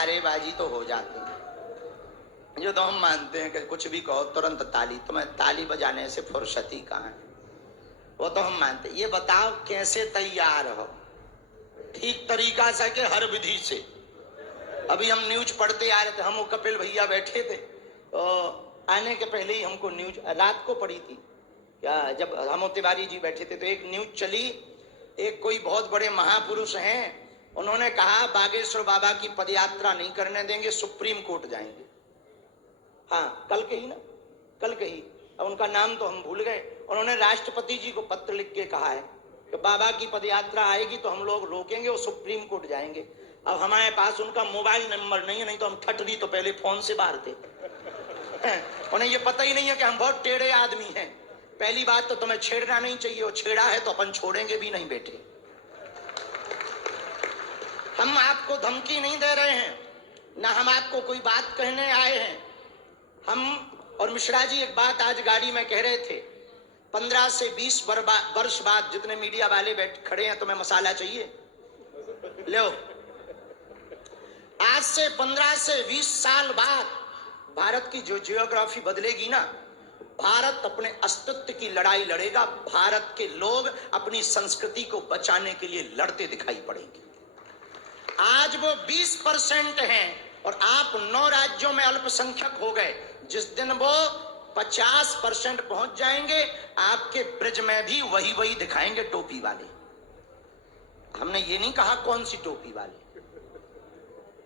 नारेबाजी तो हो जाती है, जो तो हम मानते हैं कि कुछ भी कहो तुरंत ताली, तुम्हें ताली बजाने से फुर्सती कहाँ है, वो तो हम मानते। ये बताओ कैसे तैयार हो ठीक तरीका से कि हर विधि से। अभी हम न्यूज पढ़ते आ रहे थे, हम वो कपिल भैया बैठे थे, तो आने के पहले ही हमको न्यूज रात को पड़ी थी क्या, जब हम तिवारी जी बैठे थे तो एक न्यूज चली, एक कोई बहुत बड़े महापुरुष हैं, उन्होंने कहा बागेश्वर बाबा की पदयात्रा नहीं करने देंगे, सुप्रीम कोर्ट जाएंगे। हाँ, कल के ही ना, कल के ही, अब उनका नाम तो हम भूल गए। उन्होंने राष्ट्रपति जी को पत्र लिख के कहा है कि बाबा की पदयात्रा आएगी तो हम लोग रोकेंगे, वो सुप्रीम कोर्ट जाएंगे। अब हमारे पास उनका मोबाइल नंबर नहीं है, नहीं तो हम ठटरी तो पहले फोन से मारते। उन्हें ये पता ही नहीं है कि हम बहुत टेढ़े आदमी हैं। पहली बात तो तुम्हें छेड़ना नहीं चाहिए, वो छेड़ा है तो अपन छोड़ेंगे भी नहीं बेटे। हम आपको धमकी नहीं दे रहे हैं, ना हम आपको कोई बात कहने आए हैं। हम और मिश्रा जी एक बात आज गाड़ी में कह रहे थे, 15 से 20 वर्ष बाद जितने मीडिया वाले बैठ खड़े हैं, तुम्हें मसाला चाहिए लो, आज से 15 से 20 साल बाद भारत की जो जियोग्राफी बदलेगी ना, भारत अपने अस्तित्व की लड़ाई लड़ेगा, भारत के लोग अपनी संस्कृति को बचाने के लिए लड़ते दिखाई पड़ेंगे। आज वो 20% हैं और आप 9 राज्यों में अल्पसंख्यक हो गए। जिस दिन वो 50% पहुंच जाएंगे, आपके ब्रिज में भी वही वही दिखाएंगे टोपी वाले। हमने ये नहीं कहा कौन सी टोपी वाले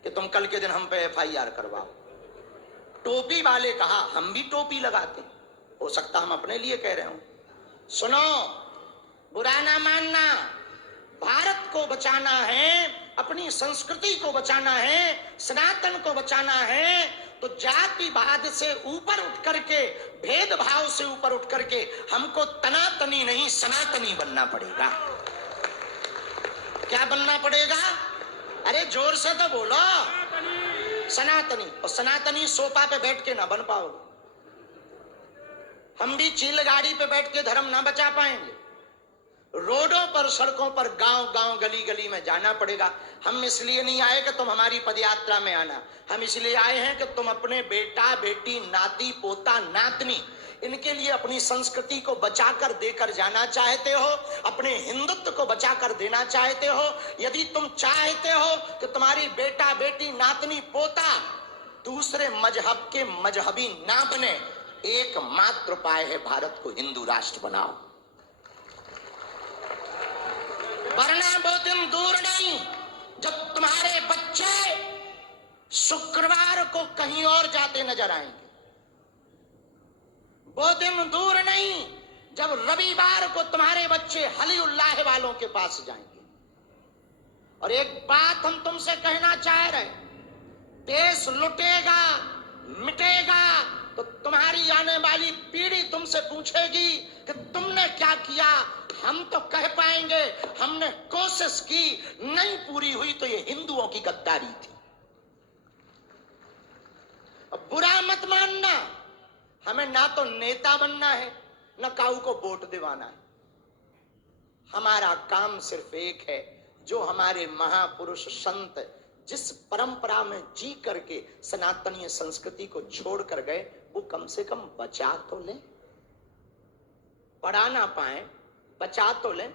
कि तुम कल के दिन हम पे FIR करवाओ, टोपी वाले कहा। हम भी टोपी लगाते, हो सकता हम अपने लिए कह रहे हो। सुनो, बुरा ना मानना, भारत को बचाना है, अपनी संस्कृति को बचाना है, सनातन को बचाना है, तो जातिवाद से ऊपर उठ करके, भेदभाव से ऊपर उठ करके हमको तनातनी नहीं सनातनी बनना पड़ेगा। क्या बनना पड़ेगा? अरे जोर से तो बोलो, सनातनी। और सनातनी सोफा पे बैठ के ना बन पाओगे। हम भी चील गाड़ी पे बैठ के धर्म ना बचा पाएंगे। रोडों पर, सड़कों पर, गांव गांव, गली गली में जाना पड़ेगा। हम इसलिए नहीं आए कि तुम हमारी पदयात्रा में आना, हम इसलिए आए हैं कि तुम अपने बेटा बेटी, नाती पोता, नातनी, इनके लिए अपनी संस्कृति को बचाकर देकर जाना चाहते हो, अपने हिंदुत्व को बचाकर देना चाहते हो। यदि तुम चाहते हो कि तुम्हारी बेटा बेटी, नातनी पोता दूसरे मजहब के मजहबी ना बने, एकमात्र उपाय है भारत को हिंदू राष्ट्र बनाओ। वरना वो दिन दूर नहीं जब तुम्हारे बच्चे शुक्रवार को कहीं और जाते नजर आएंगे। वो दिन दूर नहीं जब रविवार को तुम्हारे बच्चे हलीउल्लाह वालों के पास जाएंगे। और एक बात हम तुमसे कहना चाह रहे, देश लुटेगा, मिटेगा तो तुम्हारी आने वाली पीढ़ी तुमसे पूछेगी कि तुमने क्या किया। हम तो कह पाएंगे हमने कोशिश की, नहीं पूरी हुई तो ये हिंदुओं की गद्दारी थी। अब बुरा मत मानना, हमें ना तो नेता बनना है, ना काऊ को वोट दिवाना है। हमारा काम सिर्फ एक है, जो हमारे महापुरुष संत जिस परंपरा में जी करके सनातनीय संस्कृति को छोड़ कर गए, वो कम से कम बचा तो लें। पढ़ा ना पाए, बचा तो लें।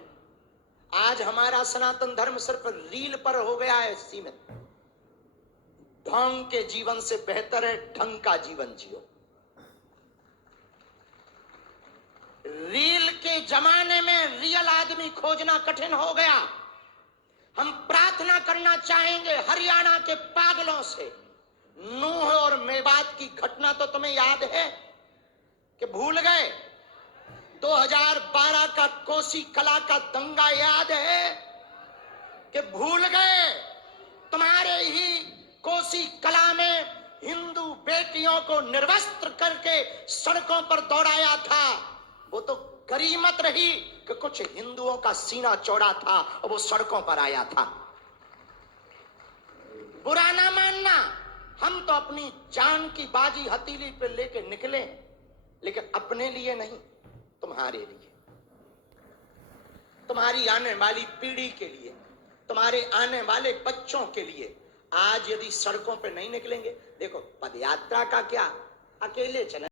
आज हमारा सनातन धर्म सिर्फ रील पर हो गया है सीमित। ढोंग के जीवन से बेहतर है ढंग का जीवन जियो। रील के जमाने में रियल आदमी खोजना कठिन हो गया। हम प्रार्थना करना चाहेंगे हरियाणा के पागलों से। नूह और मेवात की घटना तो तुम्हें याद है कि भूल गए? 2012 का कोसी कला का दंगा याद है कि भूल गए? तुम्हारे ही कोसी कला में हिंदू बेटियों को निर्वस्त्र करके सड़कों पर दौड़ाया था। वो तो गरीमत रही कि कुछ हिंदुओं का सीना चौड़ा था और वो सड़कों पर आया था। बुरा ना मानना, हम तो अपनी जान की बाजी हथेली पे लेके निकले, लेकिन अपने लिए नहीं, तुम्हारे लिए, तुम्हारी आने वाली पीढ़ी के लिए, तुम्हारे आने वाले बच्चों के लिए। आज यदि सड़कों पे नहीं निकलेंगे, देखो पदयात्रा का क्या, अकेले चले